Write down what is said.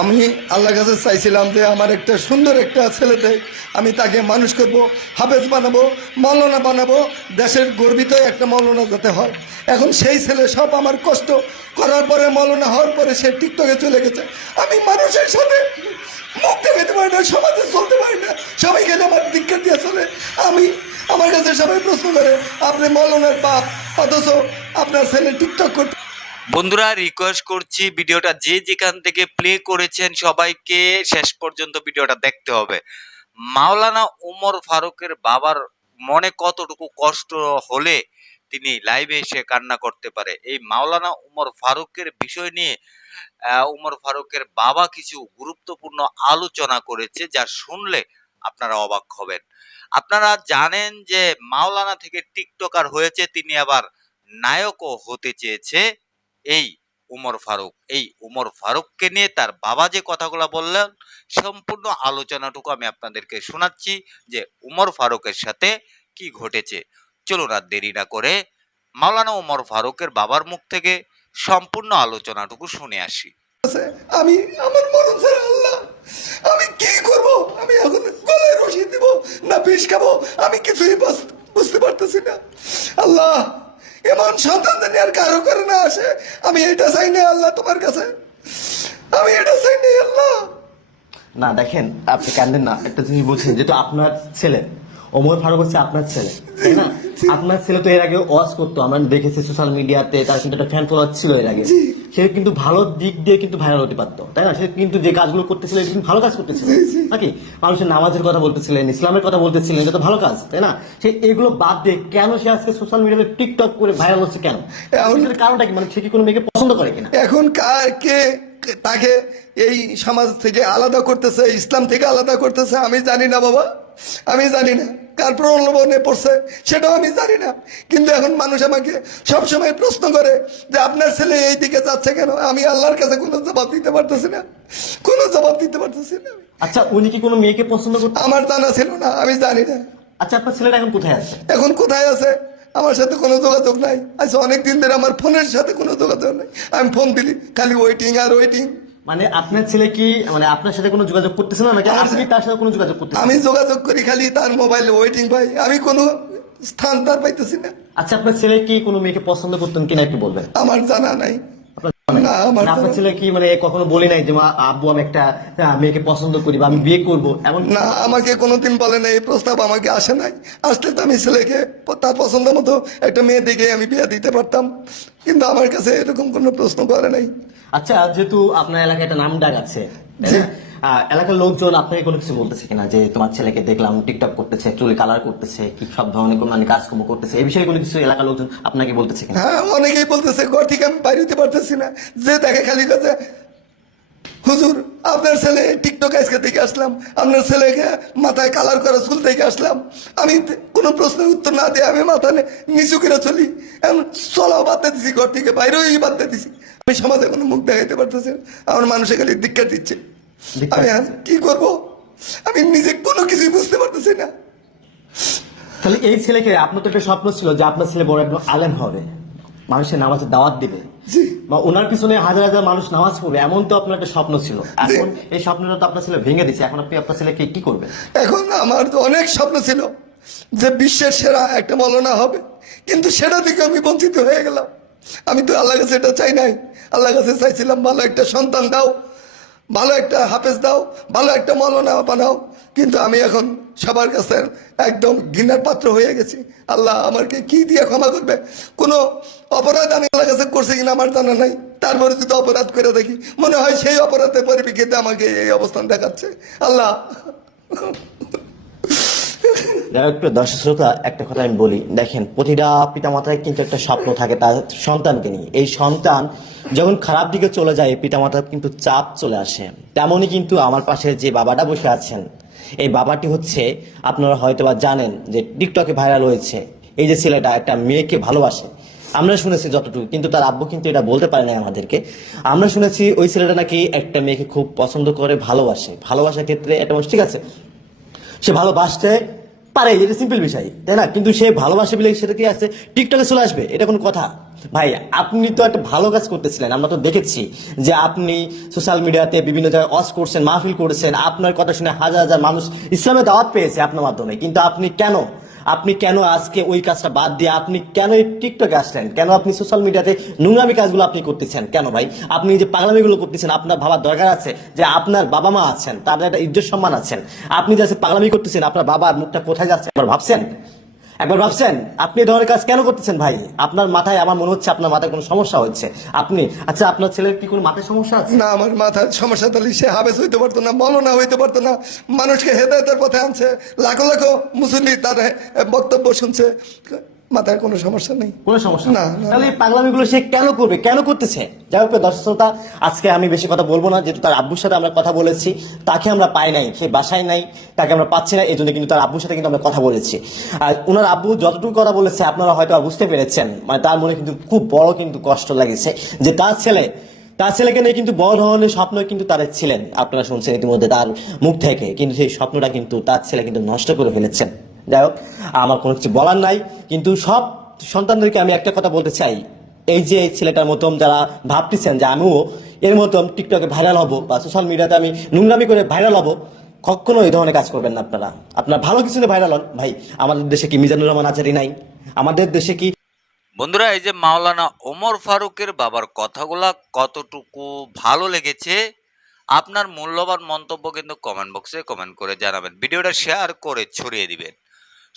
আমি আল্লাহর কাছে চাইছিলাম যে আমার একটা সুন্দর একটা ছেলেতে আমি তাকে মানুষ করব, হাফেজ বানাবো মৌলানা বানাবো, দেশের গর্বিত একটা মৌলানা যাতে হয়। এখন সেই ছেলে সব আমার কষ্ট করার পরে মৌলানা হওয়ার পরে সে টিকটকে চলে গেছে। আমি মানুষের সাথে মুখ দেখাতে পারি না, সমাজে চলতে পারি না, সবাই গেলে আমার দীক্ষা দিয়ে চলে? আমি আমার কাছে সবাই প্রশ্ন করে, আপনি মৌলানার বাপ, অথচ আপনার ছেলে টিকটক করতে বন্ধুরা রিকোয়েস্ট করছি ভিডিওটা যে যেখান থেকে প্লে করেছেন সবাইকে শেষ পর্যন্ত ভিডিওটা দেখতে হবে। মাওলানা উমর ফারুকের বাবার মনে কতটুকু কষ্ট হলে তিনি লাইভে এসে কান্না করতে পারে? এই মাওলানা উমর ফারুকের বিষয় নিয়ে উমর ফারুকের বাবা কিছু গুরুত্বপূর্ণ আলোচনা করেছে, যা শুনলে আপনারা অবাক হবেন। আপনারা জানেন যে মাওলানা থেকে টিকটকার হয়েছে, তিনি আবার নায়কও হতে চেয়েছে। এই উমর ফারুক, এই উমর ফারুককে নিয়ে তার বাবা যে কথাগুলো বললেন, সম্পূর্ণ আলোচনাটুকু আমি আপনাদেরকে শোনাচ্ছি যে উমর ফারুকের সাথে কি ঘটেছে। চলুন আর দেরি না করে মাওলানা উমর ফারুকের বাবার মুখ থেকে সম্পূর্ণ আলোচনাটুকু শুনে আসি। আমি আমার মরণ ছাড়া আল্লাহ, আমি কি করব? আমি এখন গলায় রশি দিব না, বিষ খাব? আমি কিছুই বুঝতে পারতেছি না। আল্লাহ এমন সন্তান জানি আর কারও করে না আসে আমি এটা চাই না আল্লাহ তোমার কাছে। আমি এটা চাই না আল্লাহ। না দেখেন আপনি কান্দেন না একটা জিনিস বলছেন যেহেতু আপনার ছেলে ওমর ফারুক হচ্ছে আপনার ছেলে তাই না? আপনার ছেলে তো এর আগে ওয়াজ করতো আমরা দেখেছি সোশ্যাল মিডিয়াতে তার কিন্তু একটা ফ্যান ফলোয়ার ছিল এর আগে। সে কিন্তু ভালো দিক দিয়ে কিন্তু ভাইরাল হতে পারতো তাই না? সে কিন্তু যে কাজগুলো করতেছিল এটা কিন্তু ভালো কাজ করতেছিল। নাকি? মানুষের নামাজের কথা বলতেছিলেন ইসলামের কথা বলতেছিলেন এটা তো ভালো কাজ তাই না? সে এগুলো বাদ দিয়ে কেন সে আজকে সোশ্যাল মিডিয়াতে টিকটক করে ভাইরাল হচ্ছে কেন? কারণটা কি? মানে সে কি কোনো মেয়েকে পছন্দ করে কিনা? এখন কার কে- তাকে এই সমাজ থেকে আলাদা করতেছে ইসলাম থেকে আলাদা করতেছে আমি জানি না বাবা। আমি জানি না কার প্রলোভনে পড়ছে সেটাও আমি জানি না। কিন্তু এখন মানুষ আমাকে সবসময় প্রশ্ন করে যে আপনার ছেলে এই দিকে যাচ্ছে কেন? আমি আল্লাহর কাছে কোনো জবাব দিতে পারতেছি না। কোনো জবাব দিতে পারতেছি না আচ্ছা উনি কি কোনো মেয়েকে পছন্দ করতে আমার জানা ছিল না আমি জানি না। আচ্ছা আপনার ছেলেটা এখন কোথায় আছে? এখন কোথায় আছে? আমার সাথে কোনো যোগাযোগ নাই। আচ্ছা অনেক দিন ধরে আমার ফোনের সাথে কোনো যোগাযোগ নাই। আমি ফোন দিলি খালি ওয়েটিং আর ওয়েটিং মানে আপনার ছেলে কি মানে আপনার সাথে কোনো যোগাযোগ করতেছে না নাকি আপনি তার সাথে কোনো যোগাযোগ করতেছেন? আমি যোগাযোগ করি খালি তার মোবাইলে ওয়েটিং পাই আমি কোনো স্থান তার পাইতেছি না। আচ্ছা আপনার ছেলে কি কোনো মেয়েকে পছন্দ করতেন কিনা একটু বলবেন? আমার জানা নাই। আপনার নেই? ছেলে কি মানে কখনো বলে নাই যে মা আব্বু আমি একটা মেয়েকে পছন্দ করি বা আমি বিয়ে করব? এমন না আমাকে কোনোদিন বলে না এই প্রস্তাব আমাকে আসে নাই। আসলে তো আমি ছেলেকে তার পছন্দ মতো একটা মেয়ে দেখে আমি বিয়ে দিতে পারতাম। কিন্তু আমার কাছে এরকম কোনো প্রশ্ন করে নাই। আচ্ছা যেহেতু আপনার এলাকায় একটা নাম ডাক আছে এলাকার লোকজন আপনাকে কোনো কিছু বলতেছে কিনা? যে তোমার ছেলেকে দেখলাম, টিকটক করতেছে, চুল কালার করতেছে, কি সব ধরনের কোনো মানে কাজকর্ম করতেছে, এই বিষয়ে কোনো কিছু এলাকার লোকজন আপনাকে বলতেছে কিনা? হ্যাঁ অনেকেই বলতেছে, ঘর থেকে আমি বাইরে হতে পারতেছি না। যে দেখে খালি কাছে হুজুর আপনার ছেলে টিকটক আজকে থেকে আসলাম। আপনার ছেলেকে মাথায় কালার করা চুল থেকে আসলাম। আমি কোনো প্রশ্নের উত্তর না দিয়ে আমি মাথা নিচু করে চলি। এখন চলাও বাদতে দিছি ঘর থেকে বাইরেও বাদতে দিছি। আমি সমাজে কোনো মুখ দেখাইতে পারতেছি আমার মানুষে খালি দীক্ষা দিচ্ছে। আমি আর কি করব? আমি নিজে কোনো কিছুই বুঝতে পারতেছি না। তাহলে এই ছেলেকে আপনার তো একটা স্বপ্ন ছিল যে আপনার ছেলে বড় একজন আলেম হবে। মানুষের নামাজের দাওয়াত দিবে। জি। বা ওনার পিছনে হাজার হাজার মানুষ নামাজ পড়বে এমন তো আপনার একটা স্বপ্ন ছিল। এখন এই স্বপ্নটা তো আপনার ছেলে ভেঙে দিচ্ছে এখন আপনি আপনার ছেলেকে কি করবেন? এখন আমার তো অনেক স্বপ্ন ছিল যে বিশ্বের সেরা একটা মলনা হবে কিন্তু সেটা থেকে আমি বঞ্চিত হয়ে গেলাম। আমি তো আল্লাহ কাছে এটা চাই নাই। আল্লাহ কাছে চাইছিলাম ভালো একটা সন্তান দাও ভালো একটা হাফেজ দাও ভালো একটা মলনা বানাও। কিন্তু আমি এখন সবার কাছে একদম ঘৃণার পাত্র হয়ে গেছি। আল্লাহ আমাকে কি দিয়ে ক্ষমা করবে? কোনো অপরাধ আমি আল্লাহ কাছে করছি কিনা আমার জানা নাই। তারপরে যদি অপরাধ করে দেখি, মনে হয় সেই অপরাধের পরিপ্রেক্ষিতে আমাকে এই অবস্থান দেখাচ্ছে। আল্লাহ। একটু দর্শক শ্রোতা, একটা কথা আমি বলি। দেখেন, প্রতিটা পিতামাতায় কিন্তু একটা স্বপ্ন থাকে তার সন্তানকে নিয়ে। এই সন্তান যখন খারাপ দিকে চলে যায়, পিতামাতার কিন্তু চাপ চলে আসে। তেমনই কিন্তু আমার পাশে যে বাবাটা বসে আছেন এই বাবাটি হচ্ছে, আপনারা হয়তো বা জানেন যে টিকটকে ভাইরাল হয়েছে। এই যে ছেলেটা একটা মেয়েকে ভালোবাসে। আমরা শুনেছি যতটুকু, কিন্তু তার আব্বু কিন্তু এটা বলতে পারে না আমাদেরকে। আমরা শুনেছি ওই ছেলেটা নাকি একটা মেয়েকে খুব পছন্দ করে ভালোবাসে। ভালোবাসার ক্ষেত্রে একটা মানুষ, ঠিক আছে, সে ভালোবাসতে পারে, এটা সিম্পল বিষয়, তাই না? কিন্তু সে ভালোবাসে বলে সেটা কি আছে? টিকটকে চলে আসবে, এটা কোনো কথা। ভাই, আপনি তো একটা ভালো কাজ করতেছিলেন। আমরা তো দেখেছি যে আপনি সোশ্যাল মিডিয়াতে বিভিন্ন জায়গায় অস করছেন, মাহফিল করেছেন। আপনার কথা শুনে হাজার হাজার মানুষ ইসলামে দাওয়াত পেয়েছে আপনার মাধ্যমে। কিন্তু আপনি কেন? আপনি কেন আজকে ওই কাজটা বাদ দিয়ে আপনি কেন এই টিকটকে আসলেন? কেন আপনি সোশ্যাল মিডিয়াতে নোংরামি কাজগুলো আপনি করতেছেন? কেন ভাই? আপনি যে পাগলামিগুলো করতেছেন, আপনার ভাবার দরকার আছে যে আপনার বাবা মা আছেন, তাদের একটা ইজ্জত সম্মান আছেন। আপনি যে পাগলামি করতেছেন, আপনার বাবার মুখটা কোথায় যাচ্ছে? একবার ভাবছেন? একবার ভাবছেন, আপনি ধরনের কাজ কেন করতেছেন ভাই? আপনার মাথায় আমার মনে হচ্ছে আপনার মাথায় কোনো সমস্যা হচ্ছে আপনি আচ্ছা আপনার ছেলের কি কোনো মাথায় সমস্যা আছে? না, আমার মাথার সমস্যা তাহলে সে হাবেস হইতে পারতো না, মলনা হইতে পারতো না, মানুষকে হেদায়তের পথে আনছে, লাখো লাখো মুসল্লি তার বক্তব্য শুনছে। মাথায় কোনো সমস্যা নেই। কোনো সমস্যা না, তাহলে এই পাগলামিগুলো সে কেন করবে? কেন করতেছে? যাই হোক দর্শক শ্রোতা আজকে আমি বেশি কথা বলব না যেহেতু তার আব্বুর সাথে আমরা কথা বলেছি। তাকে আমরা পাই নাই সে বাসায় নাই তাকে আমরা পাচ্ছি না এই জন্য কিন্তু তার আব্বুর সাথে কিন্তু আমরা কথা বলেছি। আর ওনার আব্বু যতটুকু কথা বলেছে আপনারা হয়তো বুঝতে পেরেছেন মানে তার মনে কিন্তু খুব বড় কিন্তু কষ্ট লাগেছে যে তার ছেলে তার ছেলেকে নিয়ে কিন্তু বড় ধরনের স্বপ্ন কিন্তু তার ছিলেন। আপনারা শুনছেন ইতিমধ্যে তার মুখ থেকে কিন্তু সেই স্বপ্নটা কিন্তু তার ছেলে কিন্তু নষ্ট করে ফেলেছেন। যাই হোক, আমার কোনো কিছু বলার নাই, কিন্তু সব সন্তানদেরকে আমি একটা কথা বলতে চাই। এই যে ছেলেটার মতন যারা ভাবতেছেন যে আমিও এর মতন টিকটকে ভাইরাল হব বা সোশ্যাল মিডিয়াতে আমি নোংরামি করে ভাইরাল হব কখনো এই ধরনের কাজ করবেন না আপনারা। আপনার ভালো কিছু ভাইরাল হন। ভাই, আমাদের দেশে কি মিজানুর রহমান আচারি নাই? আমাদের দেশে কি বন্ধুরা, এই যে মাওলানা ওমর ফারুকের বাবার কথাগুলা কতটুকু ভালো লেগেছে, আপনার মূল্যবান মন্তব্য কিন্তু কমেন্ট বক্সে কমেন্ট করে জানাবেন। ভিডিওটা শেয়ার করে ছড়িয়ে দিবেন।